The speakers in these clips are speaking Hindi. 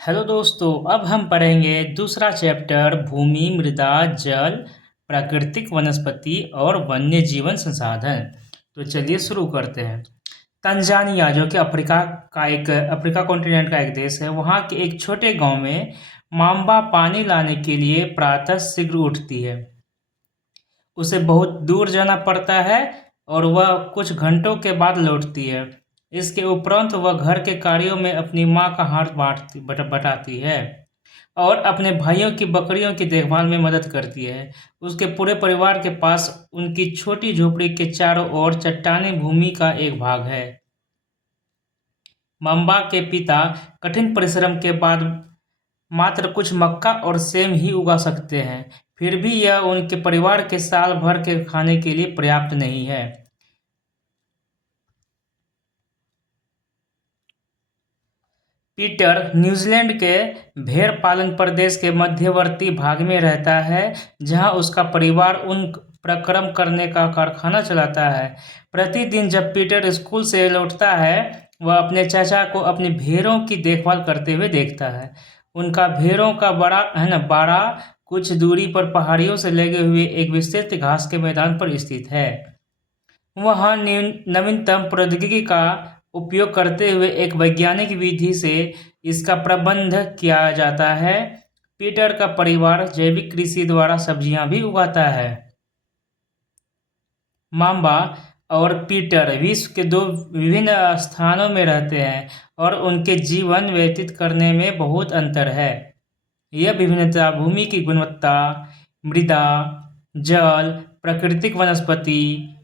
हेलो दोस्तों, अब हम पढ़ेंगे दूसरा चैप्टर भूमि, मृदा, जल, प्राकृतिक वनस्पति और वन्य जीवन संसाधन। तो चलिए शुरू करते हैं। तंजानिया, जो कि अफ्रीका कॉन्टिनेंट का एक देश है, वहाँ के एक छोटे गांव में माम्बा पानी लाने के लिए प्रातः शीघ्र उठती है। उसे बहुत दूर जाना पड़ता है और वह कुछ घंटों के बाद लौटती है। इसके उपरांत वह घर के कार्यों में अपनी माँ का हाथ बटाती है और अपने भाइयों की बकरियों की देखभाल में मदद करती है। उसके पूरे परिवार के पास उनकी छोटी झोपड़ी के चारों ओर चट्टानी भूमि का एक भाग है। मम्बा के पिता कठिन परिश्रम के बाद मात्र कुछ मक्का और सेम ही उगा सकते हैं, फिर भी यह उनके परिवार के साल भर के खाने के लिए पर्याप्त नहीं है। पीटर न्यूजीलैंड के भेड़ पालन प्रदेश के मध्यवर्ती भाग में रहता है, जहां उसका परिवार ऊन प्रक्रम करने का कारखाना चलाता है। प्रतिदिन जब पीटर स्कूल से लौटता है, वह अपने चाचा को अपनी भेड़ों की देखभाल करते हुए देखता है। उनका भेड़ों का बाड़ा कुछ दूरी पर पहाड़ियों से लगे हुए एक विस्तृत घास के मैदान पर स्थित है। वहाँ नवीनतम प्रौद्योगिकी का उपयोग करते हुए एक वैज्ञानिक विधि से इसका प्रबंध किया जाता है। पीटर का परिवार जैविक कृषि द्वारा सब्जियां भी उगाता है। माम्बा और पीटर विश्व के दो विभिन्न स्थानों में रहते हैं और उनके जीवन व्यतीत करने में बहुत अंतर है। यह विभिन्नता भूमि की गुणवत्ता, मृदा, जल, प्राकृतिक वनस्पति,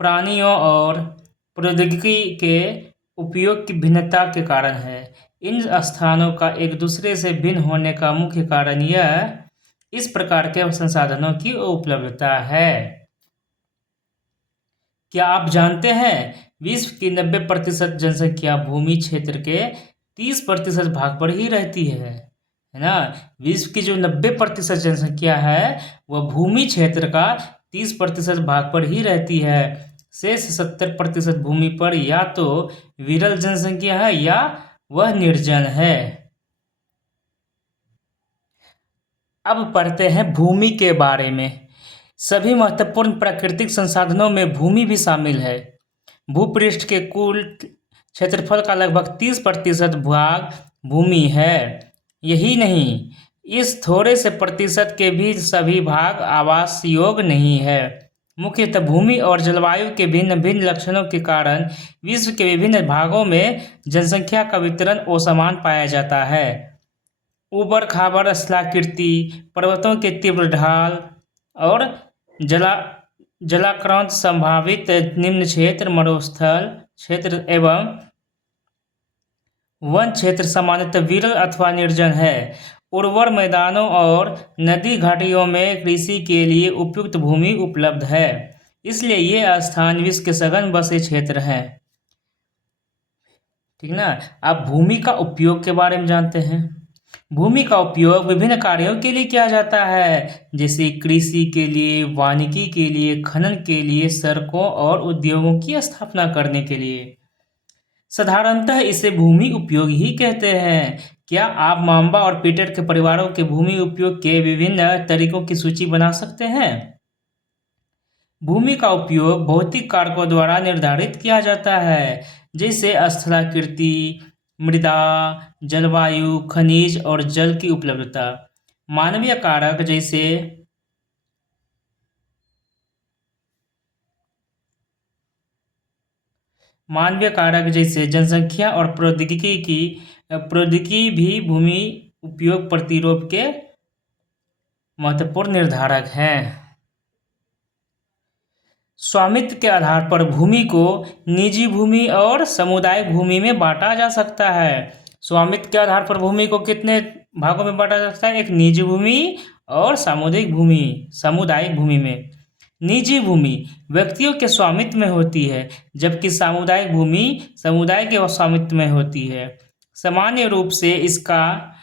प्राणियों और प्रौद्योगिकी के उपयोग की भिन्नता के कारण है। इन स्थानों का एक दूसरे से भिन्न होने का मुख्य कारण यह इस प्रकार के संसाधनों की उपलब्धता है। क्या आप जानते हैं, विश्व की 90% जनसंख्या भूमि क्षेत्र के 30% भाग पर ही रहती है ना। विश्व की जो 90% जनसंख्या है, वह भूमि क्षेत्र का 30% भाग पर ही रहती है। शेष 70% भूमि पर या तो विरल जनसंख्या है या वह निर्जन है। अब पढ़ते हैं भूमि के बारे में। सभी महत्वपूर्ण प्राकृतिक संसाधनों में भूमि भी शामिल है। भूपृष्ठ के कुल क्षेत्रफल का लगभग 30% भाग भूमि है। यही नहीं, इस थोड़े से प्रतिशत के भी सभी भाग आवास योग्य नहीं है। मुख्यतः भूमि और जलवायु के भिन्न भिन्न लक्षणों के कारण विश्व के विभिन्न भागों में जनसंख्या का वितरण असमान पाया जाता है। ऊबड़ खाबड़ स्थलाकृति, पर्वतों के तीव्र ढाल और जलाक्रांत संभावित निम्न क्षेत्र, मरुस्थल क्षेत्र एवं वन क्षेत्र सामान्यतः विरल अथवा निर्जन है। उर्वर मैदानों और नदी घाटियों में कृषि के लिए उपयुक्त भूमि उपलब्ध है, इसलिए ये स्थान विश्व के सघन बसे क्षेत्र हैं। ठीक ना। अब भूमि का उपयोग के बारे में जानते हैं। भूमि का उपयोग विभिन्न कार्यों के लिए किया जाता है, जैसे कृषि के लिए, वानिकी के लिए, खनन के लिए, सड़कों और उद्योगों की स्थापना करने के लिए। साधारणतः इसे भूमि उपयोग ही कहते हैं। क्या आप माम्बा और पीटर के परिवारों के भूमि उपयोग के विभिन्न तरीकों की सूची बना सकते हैं? भूमि का उपयोग भौतिक कारकों द्वारा निर्धारित किया जाता है, जैसे स्थलाकृति, मृदा, जलवायु, खनिज और जल की उपलब्धता। मानवीय कारक जैसे जनसंख्या और प्रौद्योगिकी भी भूमि उपयोग प्रतिरूप के महत्वपूर्ण निर्धारक हैं। स्वामित्व के आधार पर भूमि को निजी भूमि और सामुदायिक भूमि में बांटा जा सकता है। स्वामित्व के आधार पर भूमि को कितने भागों में बांटा जा सकता है? एक निजी भूमि और सामुदायिक भूमि में। निजी भूमि व्यक्तियों के स्वामित्व में होती है, जबकि सामुदायिक भूमि समुदाय के स्वामित्व में होती है। सामान्य रूप से इसका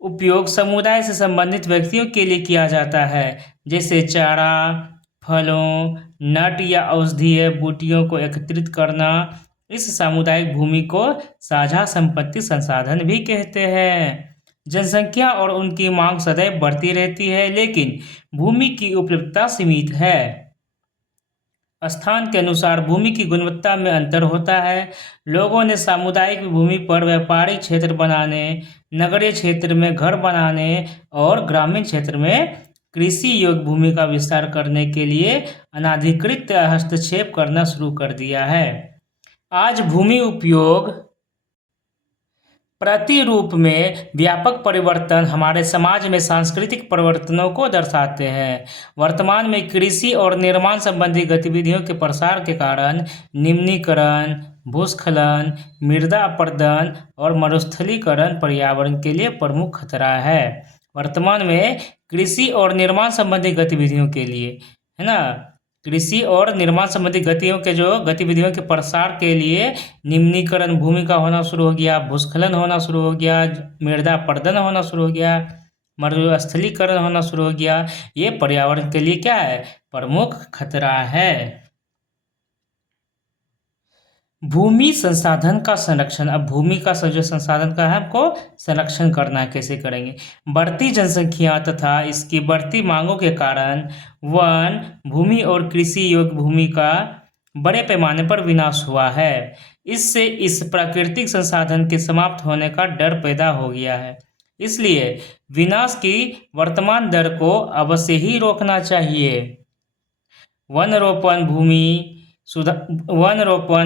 उपयोग समुदाय से संबंधित व्यक्तियों के लिए किया जाता है, जैसे चारा, फलों, नट या औषधीय बूटियों को एकत्रित करना इस सामुदायिक भूमि को साझा संपत्ति संसाधन भी कहते हैं। जनसंख्या और उनकी मांग सदैव बढ़ती रहती है, लेकिन भूमि की उपलब्धता सीमित है। स्थान के अनुसार भूमि की गुणवत्ता में अंतर होता है। लोगों ने सामुदायिक भूमि पर व्यापारिक क्षेत्र बनाने, नगरीय क्षेत्र में घर बनाने और ग्रामीण क्षेत्र में कृषि योग्य भूमि का विस्तार करने के लिए अनाधिकृत हस्तक्षेप करना शुरू कर दिया है। आज भूमि उपयोग प्रतिरूप में व्यापक परिवर्तन हमारे समाज में सांस्कृतिक परिवर्तनों को दर्शाते हैं। वर्तमान में कृषि और निर्माण संबंधी गतिविधियों के प्रसार के कारण निम्नीकरण, भूस्खलन, मृदा अपरदन और मरुस्थलीकरण पर्यावरण के लिए प्रमुख खतरा है। वर्तमान में कृषि और निर्माण संबंधी गतिविधियों के लिए, है ना, कृषि और निर्माण संबंधी गतिविधियों के प्रसार के लिए निम्नीकरण भूमि का होना शुरू हो गया, भूस्खलन होना शुरू हो गया, मृदा अपरदन होना शुरू हो गया, मरुस्थलीकरण होना शुरू हो गया। ये पर्यावरण के लिए क्या है? प्रमुख खतरा है। भूमि संसाधन का संरक्षण। अब भूमि का जो संसाधन का है हमको संरक्षण करना है, कैसे करेंगे? बढ़ती जनसंख्या तथा इसकी बढ़ती मांगों के कारण वन, भूमि और कृषि योग्य भूमि का बड़े पैमाने पर विनाश हुआ है। इससे इस प्राकृतिक संसाधन के समाप्त होने का डर पैदा हो गया है। इसलिए विनाश की वर्तमान दर को अवश्य ही रोकना चाहिए। वन रोपण,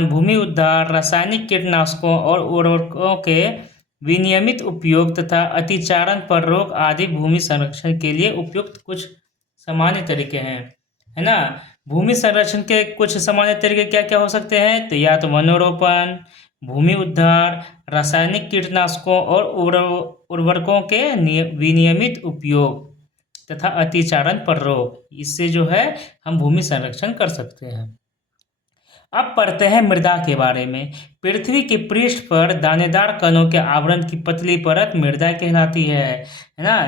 भूमि उद्धार, रासायनिक कीटनाशकों और उर्वरकों के विनियमित उपयोग तथा अतिचारण पर रोक आदि भूमि संरक्षण के लिए उपयुक्त कुछ सामान्य तरीके हैं, है ना। भूमि संरक्षण के कुछ सामान्य तरीके क्या क्या हो सकते हैं? तो या तो वनरोपण, भूमि उद्धार, रासायनिक कीटनाशकों और उर्वरकों के विनियमित उपयोग तथा अतिचारण पर रोक। इससे जो है हम भूमि संरक्षण कर सकते हैं। अब पढ़ते हैं मृदा के बारे में। पृथ्वी के पृष्ठ पर दानेदार कणों के आवरण की पतली परत मृदा कहलाती है ना।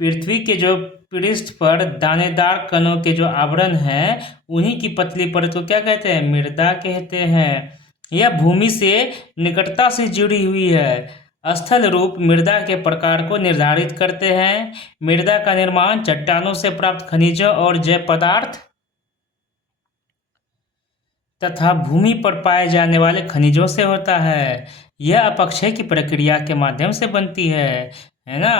पृथ्वी के जो पृष्ठ पर दानेदार कणों के जो आवरण हैं, उन्हीं की पतली परत को क्या कहते हैं? मृदा कहते हैं। यह भूमि से निकटता से जुड़ी हुई है। स्थल रूप मृदा के प्रकार को निर्धारित करते हैं। मृदा का निर्माण चट्टानों से प्राप्त खनिजों और जैव पदार्थ तथा भूमि पर पाए जाने वाले खनिजों से होता है। यह अपक्षय की प्रक्रिया के माध्यम से बनती है ना।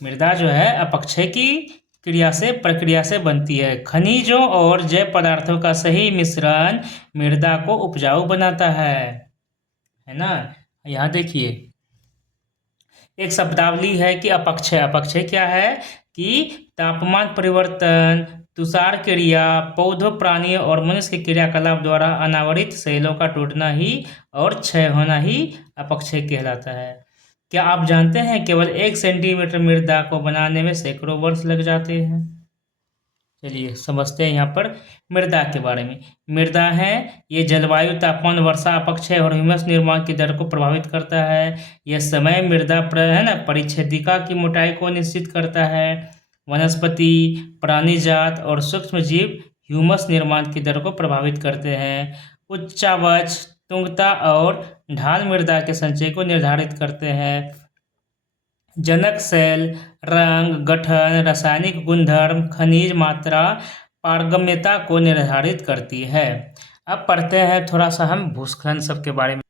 मृदा जो है अपक्षय की प्रक्रिया से बनती है। खनिजों और जैव पदार्थों का सही मिश्रण मृदा को उपजाऊ बनाता है ना। यहाँ देखिए एक शब्दावली है कि अपक्षय क्या है? कि तापमान परिवर्तन, तुषार क्रिया, पौधों, प्राणियों और मनुष्य के क्रियाकलाप द्वारा अनावरित शैलों का टूटना ही और क्षय होना ही अपक्षय कहलाता है। क्या आप जानते हैं केवल 1 सेंटीमीटर मृदा को बनाने में सैकड़ों वर्ष लग जाते हैं? चलिए समझते हैं यहाँ पर मृदा के बारे में। मृदा है ये जलवायु, तापमान, वर्षा, अपक्षय और ह्यूमस निर्माण की दर को प्रभावित करता है। यह समय मृदा है ना परिच्छेदिका की मोटाई को निश्चित करता है। वनस्पति, प्राणी जात और सूक्ष्म जीव ह्यूमस निर्माण की दर को प्रभावित करते हैं। उच्चावच, तुंगता और ढाल मृदा के संचय को निर्धारित करते हैं। जनक सेल, रंग, गठन, रासायनिक गुणधर्म, खनिज मात्रा, पारगम्यता को निर्धारित करती है। अब पढ़ते हैं थोड़ा सा हम भूस्खलन सबके बारे में।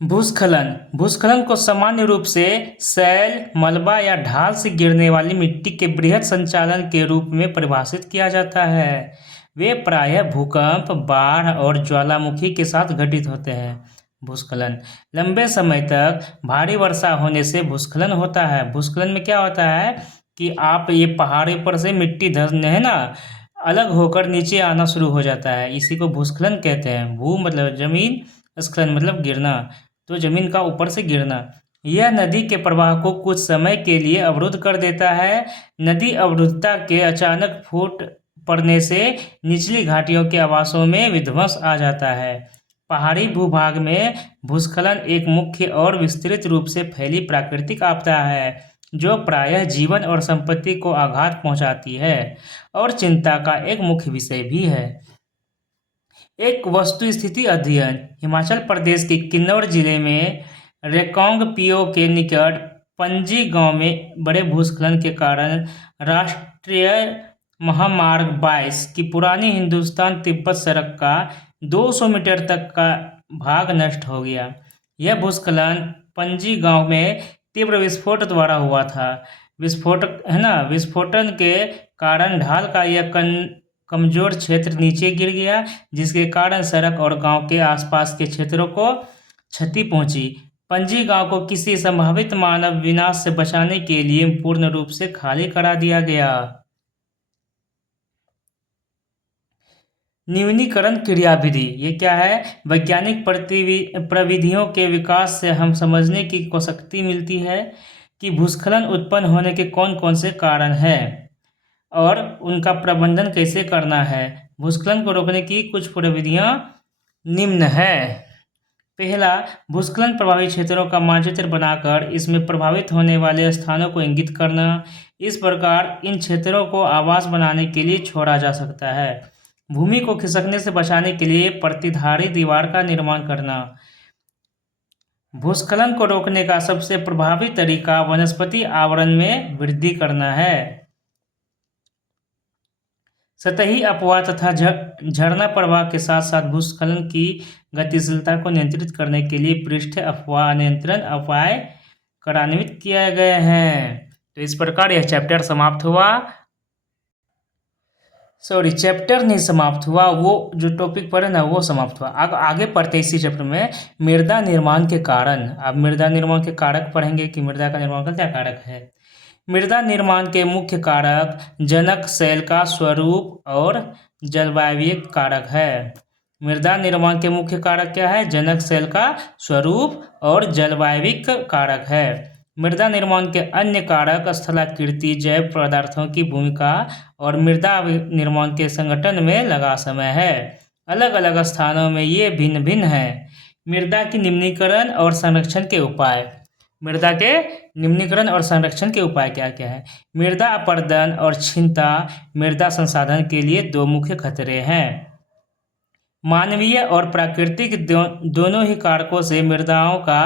भूस्खलन को सामान्य रूप से सैल, मलबा या ढाल से गिरने वाली मिट्टी के बृहद संचालन के रूप में परिभाषित किया जाता है। वे प्रायः भूकंप, बाढ़ और ज्वालामुखी के साथ घटित होते हैं। भूस्खलन लंबे समय तक भारी वर्षा होने से भूस्खलन होता है। भूस्खलन में क्या होता है कि आप ये पहाड़ी पर से मिट्टी धंसने है ना अलग होकर नीचे आना शुरू हो जाता है। इसी को भूस्खलन कहते हैं। भू मतलब जमीन, स्खलन मतलब गिरना, तो जमीन का ऊपर से गिरना। यह नदी के प्रवाह को कुछ समय के लिए अवरुद्ध कर देता है। नदी अवरुद्धता के अचानक फूट पड़ने से निचली घाटियों के आवासों में विध्वंस आ जाता है। पहाड़ी भूभाग में भूस्खलन एक मुख्य और विस्तृत रूप से फैली प्राकृतिक आपदा है जो प्रायः जीवन और संपत्ति को आघात पहुंचाती है और चिंता का एक मुख्य विषय भी है। एक वस्तु स्थिति अध्ययन। हिमाचल प्रदेश के किन्नौर जिले में रेकोंगपिओ के निकट पंजी गांव में बड़े भूस्खलन के कारण राष्ट्रीय महामार्ग 22 की पुरानी हिंदुस्तान तिब्बत सड़क का 200 मीटर तक का भाग नष्ट हो गया। यह भूस्खलन पंजी गांव में तीव्र विस्फोट द्वारा हुआ था। विस्फोटन के कारण ढाल का यह कमजोर क्षेत्र नीचे गिर गया, जिसके कारण सड़क और गांव के आसपास के क्षेत्रों को क्षति पहुंची। पंजी गांव को किसी संभावित मानव विनाश से बचाने के लिए पूर्ण रूप से खाली करा दिया गया। न्यूनीकरण क्रियाविधि ये क्या है? वैज्ञानिक प्रविधियों के विकास से हम समझने की शक्ति मिलती है कि भूस्खलन उत्पन्न होने के कौन कौन से कारण हैं और उनका प्रबंधन कैसे करना है। भूस्खलन को रोकने की कुछ प्रविधियां निम्न है। पहला, भूस्खलन प्रभावित क्षेत्रों का मानचित्र बनाकर इसमें प्रभावित होने वाले स्थानों को इंगित करना। इस प्रकार इन क्षेत्रों को आवास बनाने के लिए छोड़ा जा सकता है। भूमि को खिसकने से बचाने के लिए प्रतिधारी दीवार का निर्माण करना। भूस्खलन को रोकने का सबसे प्रभावी तरीका वनस्पति आवरण में वृद्धि करना है। सतही अपवाह तथा झरना प्रवाह के साथ साथ भूस्खलन की गतिशीलता को नियंत्रित करने के लिए पृष्ठ अपवाह नियंत्रण उपाय कार्यान्वित किए गए हैं। तो इस प्रकार यह चैप्टर समाप्त हुआ। चैप्टर नहीं समाप्त हुआ, वो जो टॉपिक पढ़े ना वो समाप्त हुआ। आगे पढ़ते इसी चैप्टर में मृदा निर्माण के कारण। अब मृदा निर्माण के कारक पढ़ेंगे कि मृदा का निर्माण का क्या कारक है। मृदा निर्माण के मुख्य कारक जनक शैल का स्वरूप और जलवायवीय कारक है। मृदा निर्माण के मुख्य कारक क्या है? जनक शैल का स्वरूप और जलवायविक कारक है। मृदा निर्माण के अन्य कारक स्थलाकृति, जैव पदार्थों की भूमिका और मृदा निर्माण के संगठन में लगा समय है। अलग अलग स्थानों में ये भिन्न भिन्न है। मृदा की निम्नीकरण और संरक्षण के उपाय। मृदा के निम्नीकरण और संरक्षण के उपाय क्या क्या है? मृदा अपरदन और क्षीणता मृदा संसाधन के लिए दो मुख्य खतरे हैं। मानवीय और प्राकृतिक दोनों ही कारकों से मृदाओं का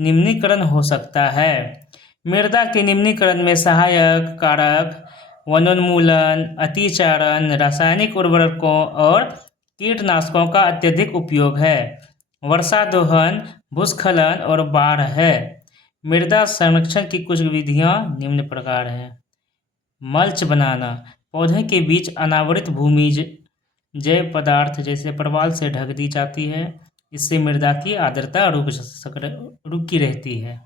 निम्नीकरण हो सकता है। मृदा के निम्नीकरण में सहायक कारक वनोन्मूलन, अतिचारण, रासायनिक उर्वरकों और कीटनाशकों का अत्यधिक उपयोग है। वर्षा दोहन, भूस्खलन और बाढ़ है। मृदा संरक्षण की कुछ विधियां निम्न प्रकार हैं। मल्च बनाना, पौधे के बीच अनावृत भूमि जैव पदार्थ जैसे प्रवाल से ढक दी जाती है। इससे मृदा की आर्द्रता रुकी रहती है।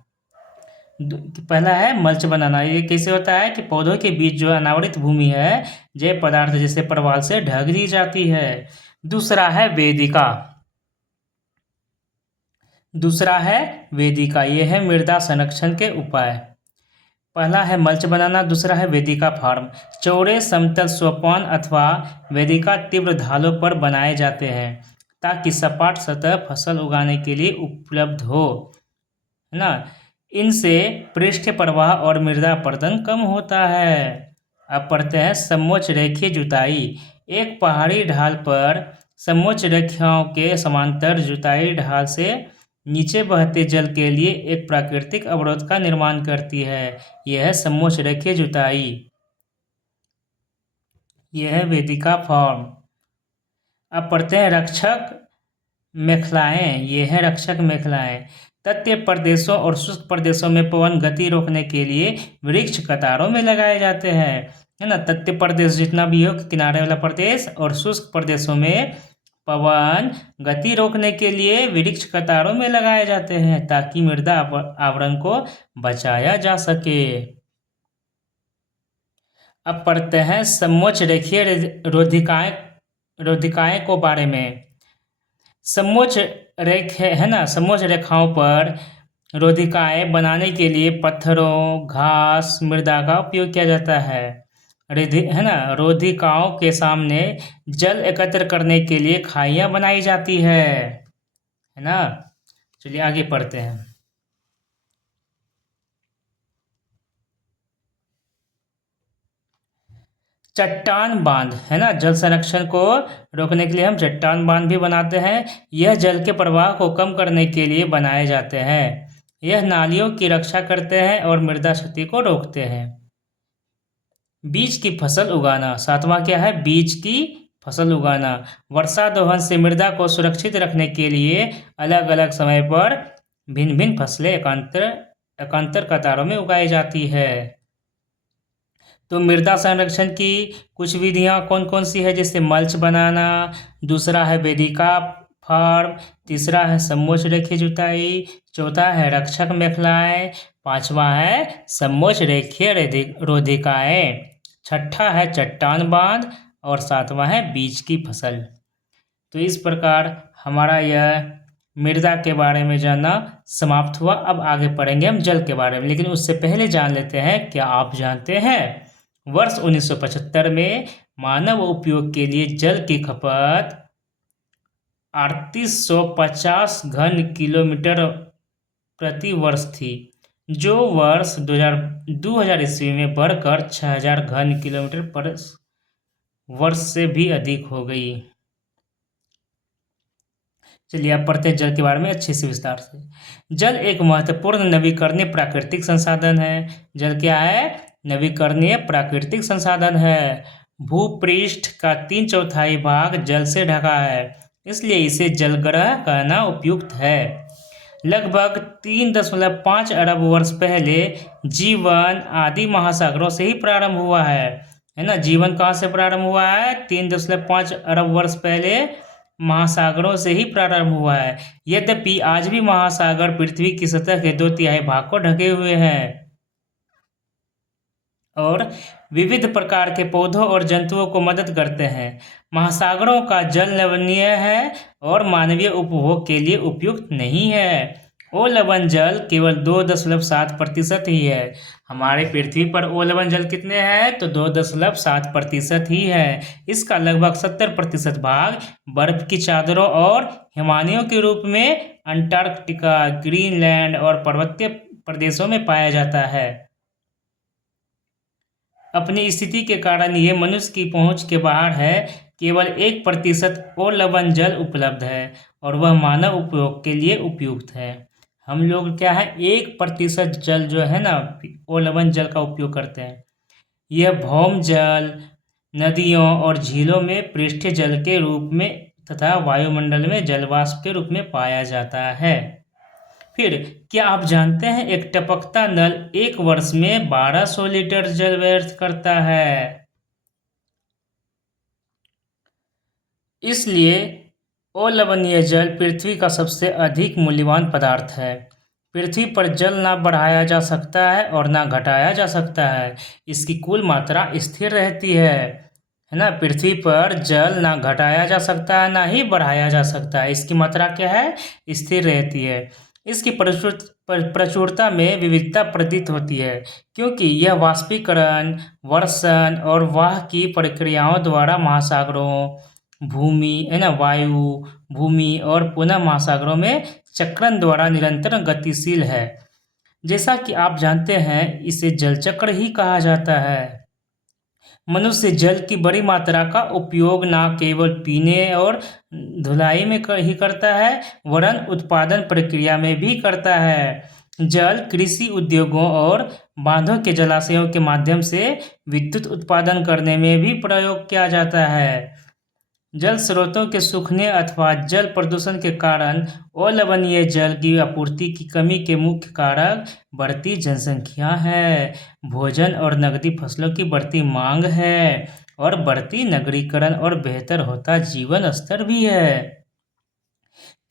पहला है मल्च बनाना। ये कैसे होता है कि पौधों के बीच जो अनावृत भूमि है जैव पदार्थ जैसे प्रवाल से ढक दी जाती है। दूसरा है वेदिका। ये है मृदा संरक्षण के उपाय। पहला है मल्च बनाना, दूसरा है वेदिका फार्म। चौड़े समतल सोपान अथवा वेदिका तीव्र ढालों पर बनाए जाते हैं ताकि सपाट सतह फसल उगाने के लिए उपलब्ध हो, है ना। इनसे पृष्ठ प्रवाह और मृदा अपरदन कम होता है। अब पढ़ते हैं समोच्च रेखीय जुताई। एक पहाड़ी ढाल पर समोच्च रेखाओं के समांतर जुताई ढाल से नीचे बहते जल के लिए एक प्राकृतिक अवरोध का निर्माण करती है। यह है समोच्च रेखीय जुताई। यह है वेदिका फॉर्म। अब पढ़ते हैं रक्षक मेखलाएं। ये है रक्षक मेखलाएं। तटीय प्रदेशों और शुष्क प्रदेशों में पवन गति रोकने के लिए वृक्ष कतारों में लगाए जाते हैं, है ना। तटीय प्रदेश जितना भी हो, किनारे वाला प्रदेश, और शुष्क प्रदेशों में पवन गति रोकने के लिए वृक्ष कतारों में लगाए जाते हैं ताकि मृदा आवरण को बचाया जा सके। अब पढ़ते हैं समोच्च रेखीय रोधिकाएं को बारे में। समोच्च रेखाओं पर रोधिकाएं बनाने के लिए पत्थरों, घास, मृदा का उपयोग किया जाता है। रोधिकाओं के सामने जल एकत्र करने के लिए खाइयां बनाई जाती है ना। चलिए आगे पढ़ते हैं। चट्टान बांध है ना, जल संरक्षण को रोकने के लिए हम चट्टान बांध भी बनाते हैं। यह जल के प्रवाह को कम करने के लिए बनाए जाते हैं। यह नालियों की रक्षा करते हैं और मृदा क्षति को रोकते हैं। बीज की फसल उगाना, सातवां क्या है, बीज की फसल उगाना। वर्षा दोहन से मृदा को सुरक्षित रखने के लिए अलग अलग समय पर भिन्न भिन्न फसलें एकांतर कतारों में उगाई जाती है। तो मृदा संरक्षण की कुछ विधियां कौन कौन सी है, जैसे मल्च बनाना, दूसरा है वेदिका फार्म, तीसरा है समोच्च रेखीय जुताई, चौथा है रक्षक मेखलाएं, पांचवा है समोच्च रेखीय रोधिकाएं, छठा है चट्टान बांध और सातवां है बीज की फसल। तो इस प्रकार हमारा यह मृदा के बारे में जानना समाप्त हुआ। अब आगे पढ़ेंगे हम जल के बारे में, लेकिन उससे पहले जान लेते हैं, क्या आप जानते हैं वर्ष 1975 में मानव उपयोग के लिए जल की खपत 3850 घन किलोमीटर प्रति वर्ष थी, जो वर्ष 2000 ईस्वी में बढ़कर 6000 घन किलोमीटर पर वर्ष से भी अधिक हो गई। चलिए अब पढ़ते हैं जल के बारे में अच्छे से विस्तार से। जल एक महत्वपूर्ण नवीकरणीय प्राकृतिक संसाधन है। जल क्या है, नवीकरणीय प्राकृतिक संसाधन है। भूपृष्ठ का 3/4 भाग जल से ढका है, इसलिए इसे जलग्रह कहना उपयुक्त है। लगभग 3.5 अरब वर्ष पहले जीवन आदि महासागरों से ही प्रारंभ हुआ है ना। जीवन कहाँ से प्रारंभ हुआ है, 3.5 अरब वर्ष पहले महासागरों से ही प्रारंभ हुआ है। यद्यपि आज भी महासागर पृथ्वी की सतह के 2/3 भाग को ढके हुए हैं और विविध प्रकार के पौधों और जंतुओं को मदद करते हैं। महासागरों का जल लवणीय है और मानवीय उपभोग के लिए उपयुक्त नहीं है। ओ लवण जल केवल 2.7% ही है। हमारे पृथ्वी पर ओ लवण जल कितने हैं, तो 2.7% ही है। इसका लगभग 70% भाग बर्फ की चादरों और हिमालयों के रूप में अंटार्कटिका, ग्रीनलैंड और पर्वतीय प्रदेशों में पाया जाता है। अपनी स्थिति के कारण ये मनुष्य की पहुंच के बाहर है। केवल 1% ओ लवण जल उपलब्ध है और वह मानव उपयोग के लिए उपयुक्त है। हम लोग क्या है, 1% जल जो है ना, ओ लवण जल का उपयोग करते हैं। यह भौम जल, नदियों और झीलों में पृष्ठीय जल के रूप में तथा वायुमंडल में जलवाष्प के रूप में पाया जाता है। फिर क्या आप जानते हैं एक टपकता नल एक वर्ष में 1200 लीटर जल व्यर्थ करता है। इसलिए अलवणीय जल पृथ्वी का सबसे अधिक मूल्यवान पदार्थ है। पृथ्वी पर जल ना बढ़ाया जा सकता है और ना घटाया जा सकता है। इसकी कुल मात्रा स्थिर रहती है ना। पृथ्वी पर जल ना घटाया जा सकता है ना ही बढ़ाया जा सकता है। इसकी मात्रा क्या है, स्थिर रहती है। इसकी प्रचुरता में विविधता प्रतीत होती है, क्योंकि यह वाष्पीकरण, वर्षण और वाह की प्रक्रियाओं द्वारा महासागरों, भूमि है ना, वायु, भूमि और पुनः महासागरों में चक्रण द्वारा निरंतर गतिशील है। जैसा कि आप जानते हैं, इसे जल चक्र ही कहा जाता है। मनुष्य जल की बड़ी मात्रा का उपयोग न केवल पीने और धुलाई में ही करता है, वरन उत्पादन प्रक्रिया में भी करता है। जल कृषि उद्योगों और बांधों के जलाशयों के माध्यम से विद्युत उत्पादन करने में भी प्रयोग किया जाता है। जल स्रोतों के सूखने अथवा जल प्रदूषण के कारण अलवणीय जल की आपूर्ति की कमी के मुख्य कारक बढ़ती जनसंख्या है, भोजन और नकदी फसलों की बढ़ती मांग है और बढ़ती नगरीकरण और बेहतर होता जीवन स्तर भी है।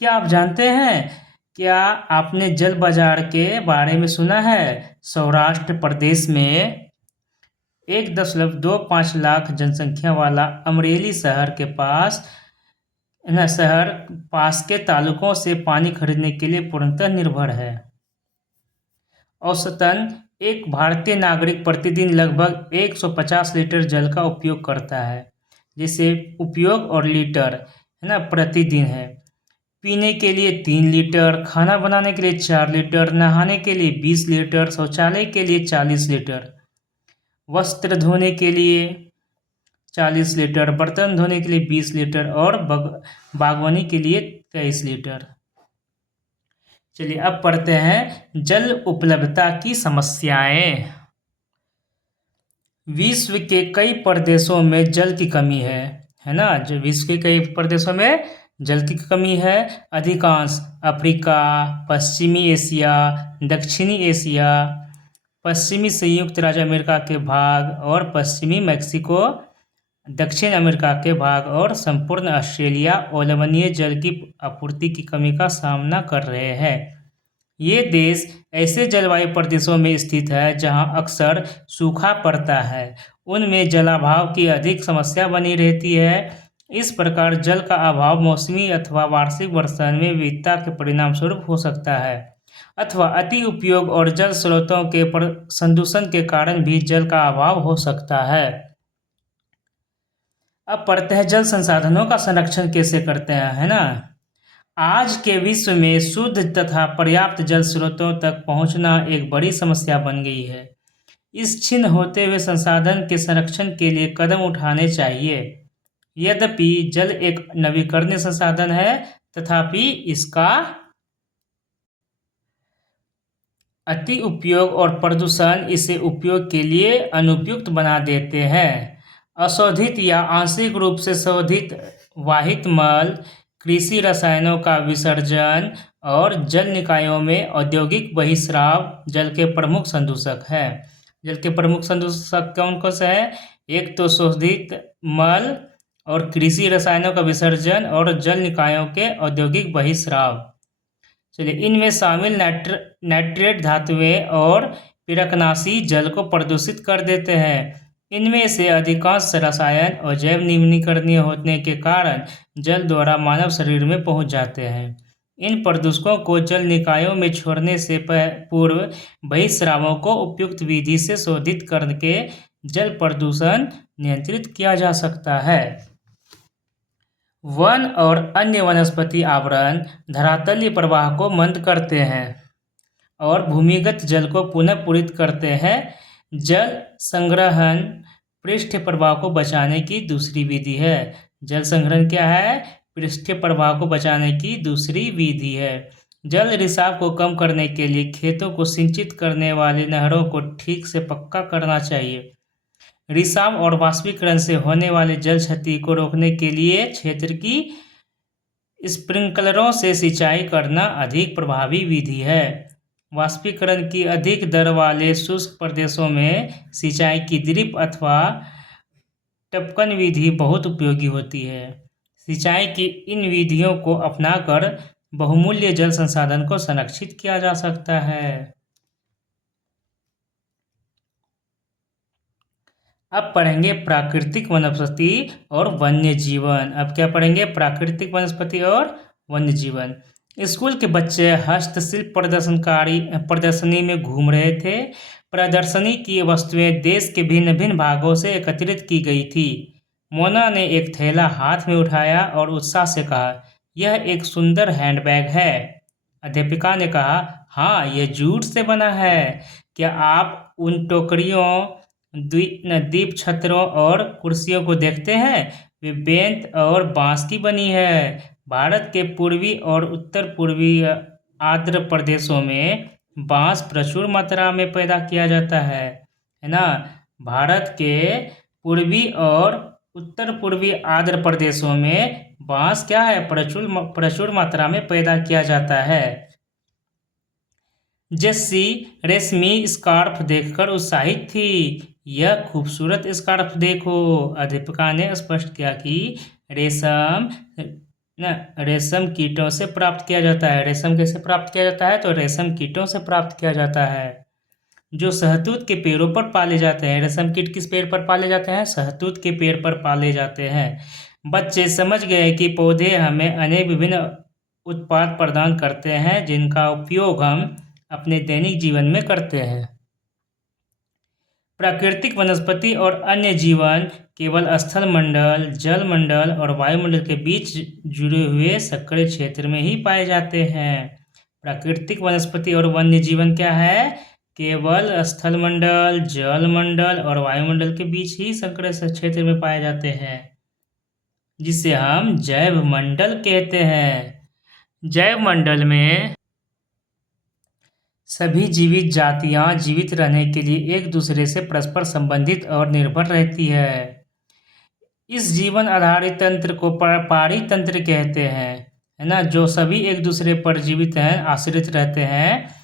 क्या आप जानते हैं, क्या आपने जल बाजार के बारे में सुना है? सौराष्ट्र प्रदेश में 1.25 लाख जनसंख्या वाला अमरेली शहर पास के तालुकों से पानी खरीदने के लिए पूर्णतः निर्भर है। औसतन एक भारतीय नागरिक प्रतिदिन लगभग 150 लीटर जल का उपयोग करता है। जैसे उपयोग और लीटर है ना, प्रतिदिन है। पीने के लिए 3 लीटर, खाना बनाने के लिए 4 लीटर, नहाने के लिए 20 लीटर, शौचालय के लिए 40 लीटर, वस्त्र धोने के लिए 40 लीटर, बर्तन धोने के लिए 20 लीटर और बागवानी के लिए 23 लीटर। चलिए अब पढ़ते हैं जल उपलब्धता की समस्याएं। विश्व के कई प्रदेशों में जल की कमी है ना। जो विश्व के कई प्रदेशों में जल की कमी है। अधिकांश अफ्रीका, पश्चिमी एशिया, दक्षिणी एशिया, पश्चिमी संयुक्त राज्य अमेरिका के भाग और पश्चिमी मैक्सिको, दक्षिण अमेरिका के भाग और संपूर्ण ऑस्ट्रेलिया अम्लीय जल की आपूर्ति की कमी का सामना कर रहे हैं। ये देश ऐसे जलवायु प्रदेशों में स्थित है जहां अक्सर सूखा पड़ता है। उनमें जलाभाव की अधिक समस्या बनी रहती है। इस प्रकार जल का अभाव मौसमी अथवा वार्षिक वर्षा में विविधता के परिणामस्वरूप हो सकता है, अथवा अति उपयोग और जल स्रोतों के संदूषण के कारण भी जल का अभाव हो सकता है। अब पढ़ते हैं जल संसाधनों का संरक्षण कैसे करते हैं, है ना। आज के विश्व में शुद्ध तथा पर्याप्त जल स्रोतों तक पहुंचना एक बड़ी समस्या बन गई है। इस क्षीण होते हुए संसाधन के संरक्षण के लिए कदम उठाने चाहिए। यद्यपि जल एक नवीकरणीय संसाधन है, तथापि इसका अति उपयोग और प्रदूषण इसे उपयोग के लिए अनुपयुक्त बना देते हैं। अशोधित या आंशिक रूप से शोधित वाहित मल, कृषि रसायनों का विसर्जन और जल निकायों में औद्योगिक बहिस्राव जल के प्रमुख संदूषक हैं। जल के प्रमुख संदूषक कौन कौन से हैं? एक तो शोधित मल और कृषि रसायनों का विसर्जन और जल निकायों के औद्योगिक बहिस्राव। चलिए, इनमें शामिल नाइट्रेट धातुएं और पिरकनाशी जल को प्रदूषित कर देते हैं। इनमें से अधिकांश रसायन और जैव निम्नीकरणीय होने के कारण जल द्वारा मानव शरीर में पहुंच जाते हैं। इन प्रदूषकों को जल निकायों में छोड़ने से पूर्व बहिस्रावों को उपयुक्त विधि से शोधित करके जल प्रदूषण नियंत्रित किया जा सकता है। वन और अन्य वनस्पति आवरण धरातलीय प्रवाह को मंद करते हैं और भूमिगत जल को पुनः पूरित करते हैं। जल संग्रहण पृष्ठ प्रवाह को बचाने की दूसरी विधि है। जल संग्रहण क्या है? पृष्ठ प्रवाह को बचाने की दूसरी विधि है। जल रिसाव को कम करने के लिए खेतों को सिंचित करने वाली नहरों को ठीक से पक्का करना चाहिए। रिसाव और वाष्पीकरण से होने वाले जल क्षति को रोकने के लिए क्षेत्र की स्प्रिंकलरों से सिंचाई करना अधिक प्रभावी विधि है। वाष्पीकरण की अधिक दर वाले शुष्क प्रदेशों में सिंचाई की ड्रिप अथवा टपकन विधि बहुत उपयोगी होती है। सिंचाई की इन विधियों को अपनाकर बहुमूल्य जल संसाधन को संरक्षित किया जा सकता है। अब पढ़ेंगे प्राकृतिक वनस्पति और वन्य जीवन। अब क्या पढ़ेंगे? प्राकृतिक वनस्पति और वन्य जीवन। स्कूल के बच्चे हस्तशिल्प प्रदर्शनी में घूम रहे थे। प्रदर्शनी की वस्तुएं देश के भिन्न भिन्न भागों से एकत्रित की गई थी। मोना ने एक थैला हाथ में उठाया और उत्साह से कहा, यह एक सुंदर हैंडबैग है। अध्यापिका ने कहा, हाँ, यह जूट से बना है। क्या आप उन टोकरियों, दीप छत्रों और कुर्सियों को देखते हैं? वे बेंत और बांस की बनी है। भारत के पूर्वी और उत्तर पूर्वी आर्द्र प्रदेशों में बांस प्रचुर मात्रा में पैदा किया जाता है ना। भारत के पूर्वी और उत्तर पूर्वी आर्द्र प्रदेशों में बांस क्या है? प्रचुर मात्रा में पैदा किया जाता है। जेस्सी रेशमी स्कार्फ देखकर उत्साहित थी। यह खूबसूरत स्कार्फ देखो। अध्यापिका ने स्पष्ट किया कि रेशम कीटों से प्राप्त किया जाता है। रेशम कैसे प्राप्त किया जाता है? तो रेशम कीटों से प्राप्त किया जाता है, जो शहतूत के पेड़ों पर पाले जाते हैं। रेशम कीट किस पेड़ पर पाले जाते हैं? शहतूत के पेड़ पर पाले जाते हैं। बच्चे समझ गए कि पौधे हमें अनेक विभिन्न उत्पाद प्रदान करते हैं, जिनका उपयोग हम अपने दैनिक जीवन में करते हैं। प्राकृतिक वनस्पति और अन्य जीवन केवल स्थल मंडल, जल मंडल और वायुमंडल के बीच जुड़े हुए सक्रिय क्षेत्र में ही पाए जाते हैं। प्राकृतिक वनस्पति और वन्य जीवन क्या है? केवल स्थलमंडल, जलमंडल और वायुमंडल के बीच ही संकरे क्षेत्र में पाए जाते हैं, जिसे हम जैव मंडल कहते हैं। जैव मंडल में सभी जीवित जातियां जीवित रहने के लिए एक दूसरे से परस्पर संबंधित और निर्भर रहती है। इस जीवन आधारित तंत्र को पारितंत्र कहते हैं, है ना। जो सभी एक दूसरे पर जीवित हैं, आश्रित रहते हैं,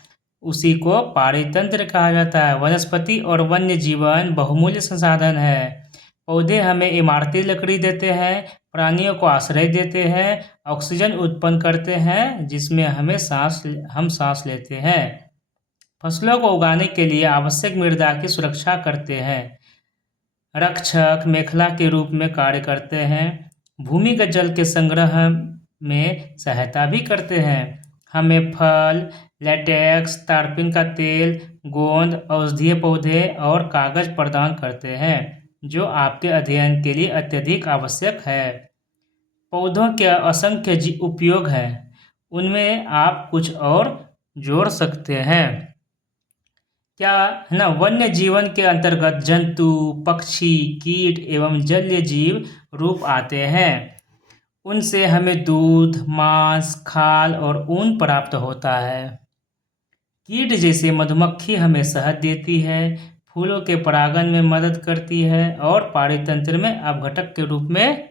उसी को पारितंत्र कहा जाता है। वनस्पति और वन्य जीवन बहुमूल्य संसाधन है। पौधे हमें इमारती लकड़ी देते हैं, प्राणियों को आश्रय देते हैं, ऑक्सीजन उत्पन्न करते हैं जिसमें हम सांस लेते हैं, फसलों को उगाने के लिए आवश्यक मृदा की सुरक्षा करते हैं, रक्षक मेखला के रूप में कार्य करते हैं, भूमिगत जल के संग्रह में सहायता भी करते हैं, हमें फल, लेटेक्स, तारपीन का तेल, गोंद, औषधीय पौधे और कागज प्रदान करते हैं, जो आपके अध्ययन के लिए अत्यधिक आवश्यक है। पौधों के असंख्य उपयोग हैं, उनमें आप कुछ और जोड़ सकते हैं। क्या है ना। वन्य जीवन के अंतर्गत जंतु, पक्षी, कीट एवं जलीय जीव रूप आते हैं। उनसे हमें दूध, मांस, खाल और ऊन प्राप्त होता है। कीट जैसे मधुमक्खी हमें शहद देती है, फूलों के परागण में मदद करती है और पारितंत्र में अपघटक के रूप में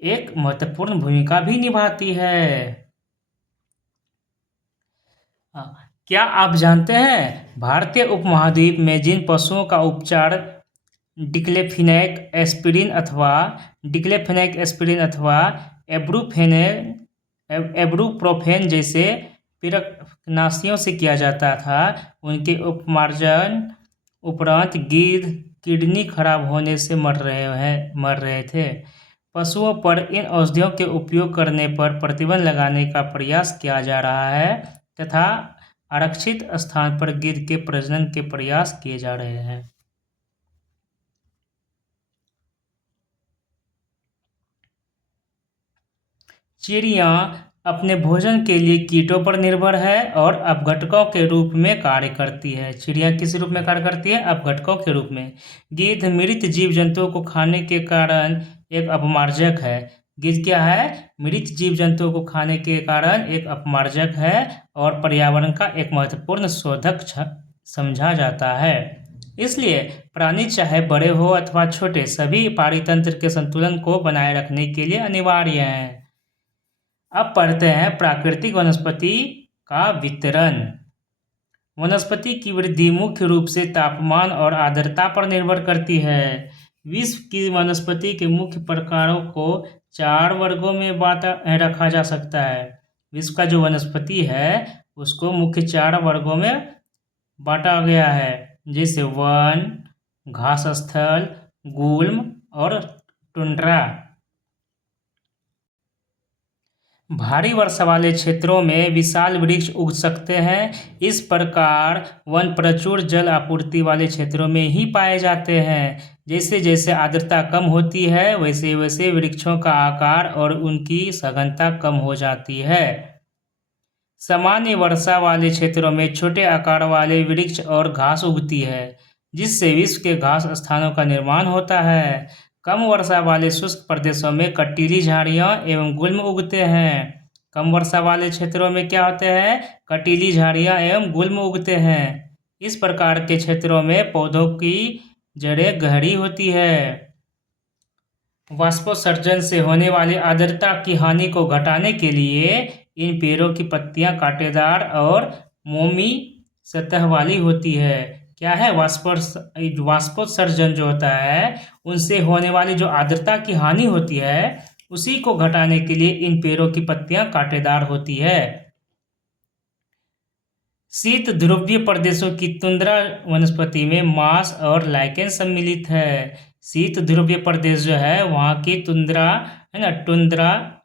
एक महत्वपूर्ण भूमिका भी निभाती है। क्या आप जानते हैं भारतीय उपमहाद्वीप में जिन पशुओं का उपचार डिक्लेफेनेक एस्पिरिन अथवा एब्रूप्रोफेन जैसे पिरकनाशियों से किया जाता था, उनके उपमार्जन उपरांत गिद्ध किडनी खराब होने से मर रहे थे। पशुओं पर इन औषधियों के उपयोग करने पर प्रतिबंध लगाने का प्रयास किया जा रहा है तथा आरक्षित स्थान पर गिद्ध के प्रजनन के प्रयास किए जा रहे हैं। चिड़ियाँ अपने भोजन के लिए कीटों पर निर्भर है और अपघटकों के रूप में कार्य करती है। चिड़िया किस रूप में कार्य करती है? अपघटकों के रूप में। गिद्ध मृत जीव जंतुओं को खाने के कारण एक अपमार्जक है। गिद्ध क्या है? मृत जीव जंतुओं को खाने के कारण एक अपमार्जक है और पर्यावरण का एक महत्वपूर्ण शोधक समझा जाता है। इसलिए प्राणी चाहे बड़े हो अथवा छोटे, सभी पारितंत्र के संतुलन को बनाए रखने के लिए अनिवार्य हैं। अब पढ़ते हैं प्राकृतिक वनस्पति का वितरण। वनस्पति की वृद्धि मुख्य रूप से तापमान और आर्द्रता पर निर्भर करती है। विश्व की वनस्पति के मुख्य प्रकारों को 4 वर्गों में रखा जा सकता है। विश्व का जो वनस्पति है उसको मुख्य 4 वर्गों में बांटा गया है, जैसे वन, घास स्थल, गुल्म और टुंड्रा। भारी वर्षा वाले क्षेत्रों में विशाल वृक्ष उग सकते हैं। इस प्रकार वन प्रचुर जल आपूर्ति वाले क्षेत्रों में ही पाए जाते हैं। जैसे जैसे आर्द्रता कम होती है वैसे वैसे वृक्षों का आकार और उनकी सघनता कम हो जाती है। सामान्य वर्षा वाले क्षेत्रों में छोटे आकार वाले वृक्ष और घास उगती है, जिससे विश्व के घास स्थानों का निर्माण होता है। कम वर्षा वाले शुष्क प्रदेशों में कटीली झाड़ियाँ एवं गुल्म उगते हैं। कम वर्षा वाले क्षेत्रों में क्या होते हैं? कटीली झाड़ियाँ एवं गुल्म उगते हैं। इस प्रकार के क्षेत्रों में पौधों की जड़ें गहरी होती है। वाष्पोत्सर्जन से होने वाली आर्द्रता की हानि को घटाने के लिए इन पेड़ों की पत्तियां कांटेदार और मोमी सतह वाली होती है। क्या है? वाष्पोत्सर्जन जो होता है उनसे होने वाली जो आर्द्रता की हानि होती है उसी को घटाने के लिए इन पेड़ों की पत्तियां कांटेदार होती है। शीत ध्रुवीय प्रदेशों की तुंद्रा वनस्पति में मांस और लाइकेन सम्मिलित है। शीत ध्रुवीय प्रदेश जो है वहाँ की तुंद्रा है ना, टुंद्रा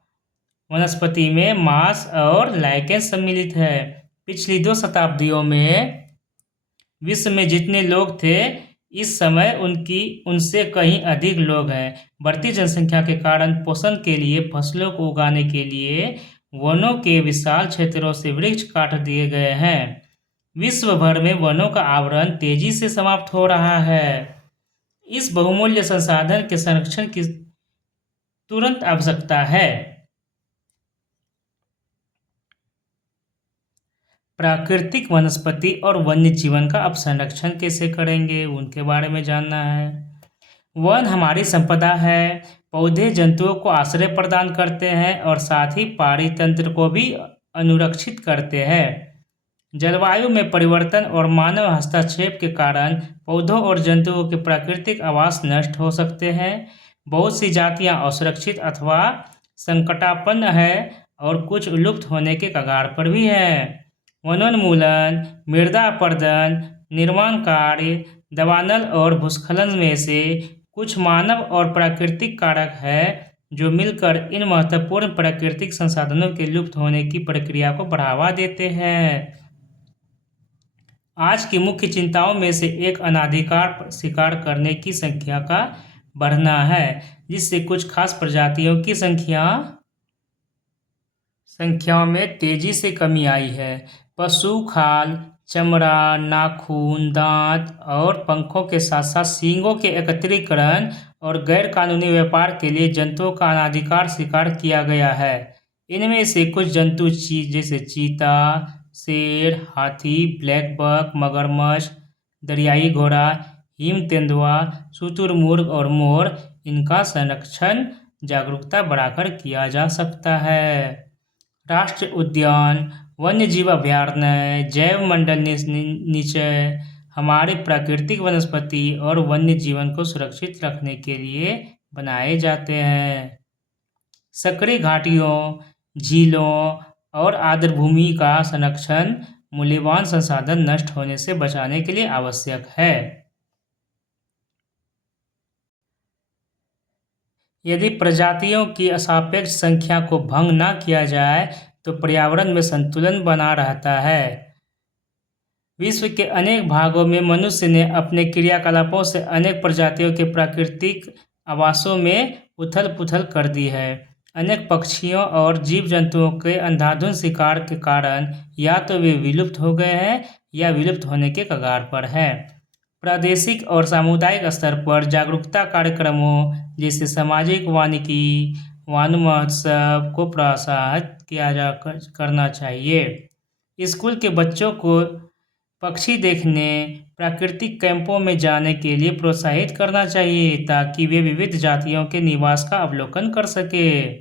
वनस्पति में मांस और लाइकेन सम्मिलित है। पिछली 2 शताब्दियों में विश्व में जितने लोग थे इस समय उनसे कहीं अधिक लोग हैं। बढ़ती जनसंख्या के कारण पोषण के लिए फसलों को उगाने के लिए वनों के विशाल क्षेत्रों से वृक्ष काट दिए गए हैं। विश्व भर में वनों का आवरण तेजी से समाप्त हो रहा है। इस बहुमूल्य संसाधन के संरक्षण की तुरंत आवश्यकता है। प्राकृतिक वनस्पति और वन्य जीवन का अब संरक्षण कैसे करेंगे, उनके बारे में जानना है। वन हमारी संपदा है। पौधे जंतुओं को आश्रय प्रदान करते हैं और साथ ही पारितंत्र को भी अनुरक्षित करते हैं। जलवायु में परिवर्तन और मानव हस्तक्षेप के कारण पौधों और जंतुओं के प्राकृतिक आवास नष्ट हो सकते हैं। बहुत सी जातियां असुरक्षित अथवा संकटापन्न है और कुछ लुप्त होने के कगार पर भी है। वनोन्मूलन, मृदा अपरदन, निर्माण कार्य, दवानल और भूस्खलन में से कुछ मानव और प्राकृतिक कारक हैं जो मिलकर इन महत्वपूर्ण प्राकृतिक संसाधनों के लुप्त होने की प्रक्रिया को बढ़ावा देते हैं। आज की मुख्य चिंताओं में से एक अनाधिकार शिकार करने की संख्या का बढ़ना है, जिससे कुछ खास प्रजातियों की संख्याओं में तेजी से कमी आई है। पशु खाल, चमड़ा, नाखून, दांत और पंखों के साथ साथ सींगों के एकत्रीकरण और गैरकानूनी व्यापार के लिए जंतुओं का अनाधिकार शिकार किया गया है। इनमें से कुछ जंतु जैसे चीता, शेर, हाथी, ब्लैक बक, मगरमच्छ, दरियाई घोड़ा, हिम तेंदुआ, शुतुरमुर्ग और मोर, इनका संरक्षण जागरूकता बढ़ाकर किया जा सकता है। राष्ट्रीय उद्यान, वन्यजीव अभयारण्य, जैव मंडल निचय हमारे प्राकृतिक वनस्पति और वन्य जीवन को सुरक्षित रखने के लिए बनाए जाते हैं। सक्रिय घाटियों, झीलों और आर्द्रभूमि का संरक्षण मूल्यवान संसाधन नष्ट होने से बचाने के लिए आवश्यक है। यदि प्रजातियों की सापेक्ष संख्या को भंग न किया जाए तो पर्यावरण में संतुलन बना रहता है। विश्व के अनेक भागों में मनुष्य ने अपने क्रियाकलापों से अनेक प्रजातियों के प्राकृतिक आवासों में उथल-पुथल कर दी है। अनेक पक्षियों और जीव जंतुओं के अंधाधुंध शिकार के कारण या तो वे विलुप्त हो गए हैं या विलुप्त होने के कगार पर हैं। प्रादेशिक और सामुदायिक स्तर पर जागरूकता कार्यक्रमों जैसे सामाजिक वानिकी, वन महोत्सव को प्रोत्साहित करना चाहिए। स्कूल के बच्चों को पक्षी देखने, प्राकृतिक कैंपों में जाने के लिए प्रोत्साहित करना चाहिए ताकि वे विविध जातियों के निवास का अवलोकन कर सके।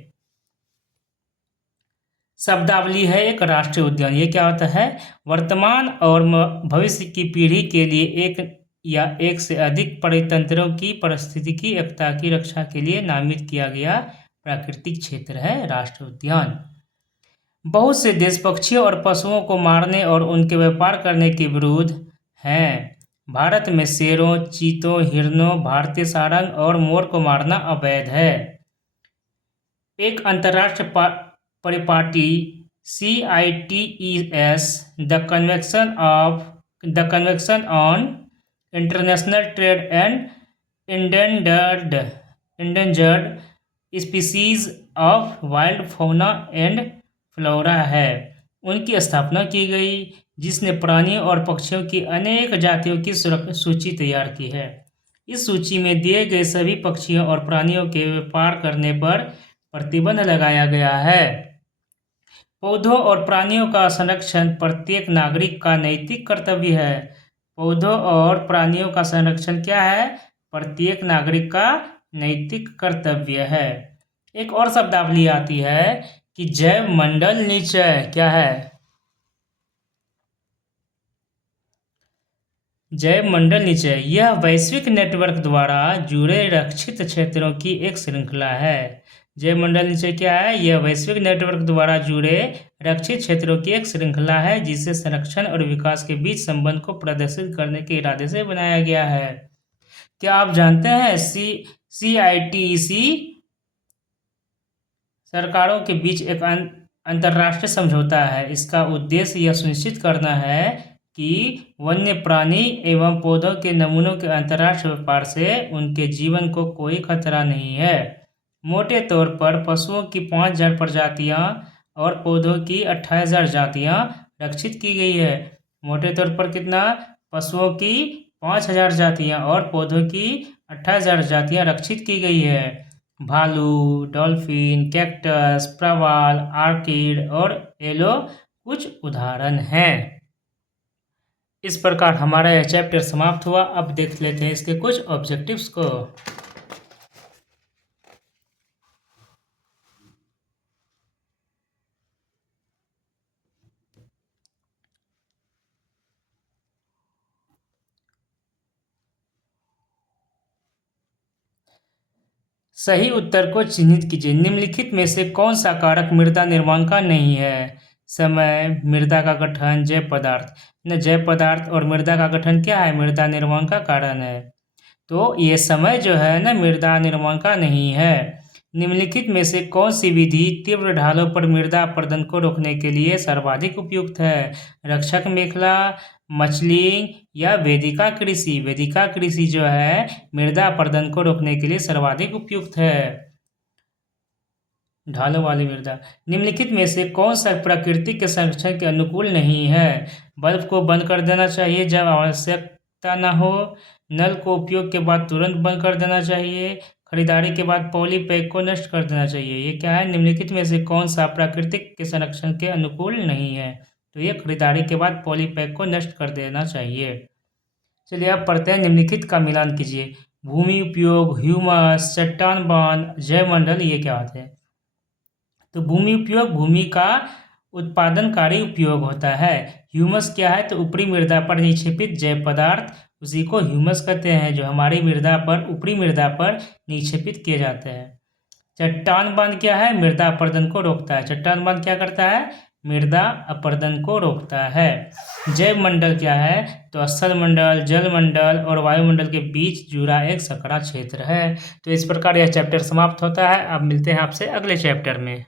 शब्दावली है एक राष्ट्रीय उद्यान। ये क्या होता है? वर्तमान और भविष्य की पीढ़ी के लिए एक या एक से अधिक परितंत्रों की पारिस्थितिकी एकता की रक्षा के लिए नामित किया गया प्राकृतिक क्षेत्र है राष्ट्रीय उद्यान। बहुत से देश पक्षियों और पशुओं को मारने और उनके व्यापार करने के विरुद्ध हैं। भारत में शेरों, चीतों, हिरणों, भारतीय सारंग और मोर को मारना अवैध है। एक अंतर्राष्ट्रीय परिपाटी CITES, the convention on international trade and endangered species of wild fauna and flora है। उनकी स्थापना की गई, जिसने प्राणियों और पक्षियों की अनेक जातियों की सूची तैयार की है। इस सूची में दिए गए सभी पक्षियों और प्राणियों के व्यापार करने पर प्रतिबंध लगाया गया है। पौधों और प्राणियों का संरक्षण प्रत्येक नागरिक का नैतिक कर्तव्य है। पौधों और प्राणियों का संरक्षण क्या है? प्रत्येक नागरिक का नैतिक कर्तव्य है। एक और शब्दावली आती है कि जैव मंडल निचय क्या है? जैव मंडल निचय यह वैश्विक नेटवर्क द्वारा जुड़े रक्षित क्षेत्रों की एक श्रृंखला है। जैव मंडल निचय क्या है? यह वैश्विक नेटवर्क द्वारा जुड़े रक्षित क्षेत्रों की एक श्रृंखला है जिसे संरक्षण और विकास के बीच संबंध को प्रदर्शित करने के इरादे से बनाया गया है। क्या आप जानते हैं CITES सरकारों के बीच एक अंतर्राष्ट्रीय समझौता है। इसका उद्देश्य यह सुनिश्चित करना है कि वन्य प्राणी एवं पौधों के नमूनों के अंतर्राष्ट्रीय व्यापार से उनके जीवन को कोई खतरा नहीं है। मोटे तौर पर पशुओं की 5000 प्रजातियां और पौधों की 28,000 जातियां रक्षित की गई है। मोटे तौर पर कितना? पशुओं की 5000 जातियां और पौधों की 28,000 जातियां रक्षित की गई है। भालू, डॉल्फिन, कैक्टस, प्रवाल, आर्किड और एलो कुछ उदाहरण हैं। इस प्रकार हमारा यह चैप्टर समाप्त हुआ। अब देख लेते हैं इसके कुछ ऑब्जेक्टिव्स को। सही उत्तर को चिन्हित कीजिए। निम्नलिखित में से कौन सा कारक मृदा निर्माण का नहीं है? समय, मृदा का गठन, जैव पदार्थ। न जैव पदार्थ और मृदा का गठन क्या है? मृदा निर्माण का कारण है। तो ये समय जो है ना मृदा निर्माण का नहीं है। निम्नलिखित में से कौन सी विधि तीव्र ढालों पर मृदा अपरदन को रोकने के लिए सर्वाधिक उपयुक्त है? रक्षक मेखला, मचलिंग या वेदिका कृषि? वेदिका कृषि जो है मृदा अपरदन को रोकने के लिए सर्वाधिक उपयुक्त है। ढालों वाली मृदा। निम्नलिखित में से कौन सा प्रकृति के संरक्षण के अनुकूल नहीं है? बल्ब को बंद कर देना चाहिए जब आवश्यकता न हो। नल को उपयोग के बाद तुरंत बंद कर देना चाहिए। खरीदारी के बाद पॉली पैक को नष्ट कर देना चाहिए। ये क्या है? निम्नलिखित में से कौन सा प्राकृतिक के संरक्षण के अनुकूल नहीं है? तो ये खरीदारी के बाद पॉली पैक को नष्ट कर देना चाहिए। चलिए अब पढ़ते हैं। निम्नलिखित का मिलान कीजिए। भूमि उपयोग, ह्यूमस, चट्टान बांध, जैवमंडल, ये क्या होते हैं? तो भूमि उपयोग भूमि का उत्पादनकारी उपयोग होता है। ह्यूमस क्या है? तो ऊपरी मृदा पर निक्षेपित जैव पदार्थ, उसी को ह्यूमस कहते हैं, जो हमारी मृदा पर ऊपरी मृदा पर निक्षेपित किए जाते हैं। चट्टान बांध क्या है? मृदा अपरदन को रोकता है। चट्टान बांध क्या करता है? मृदा अपरदन को रोकता है। जैव मंडल क्या है? तो स्थल मंडल, जल मंडल और वायुमंडल के बीच जुड़ा एक संकरा क्षेत्र है। तो इस प्रकार यह चैप्टर समाप्त होता है। अब मिलते हैं आपसे अगले चैप्टर में।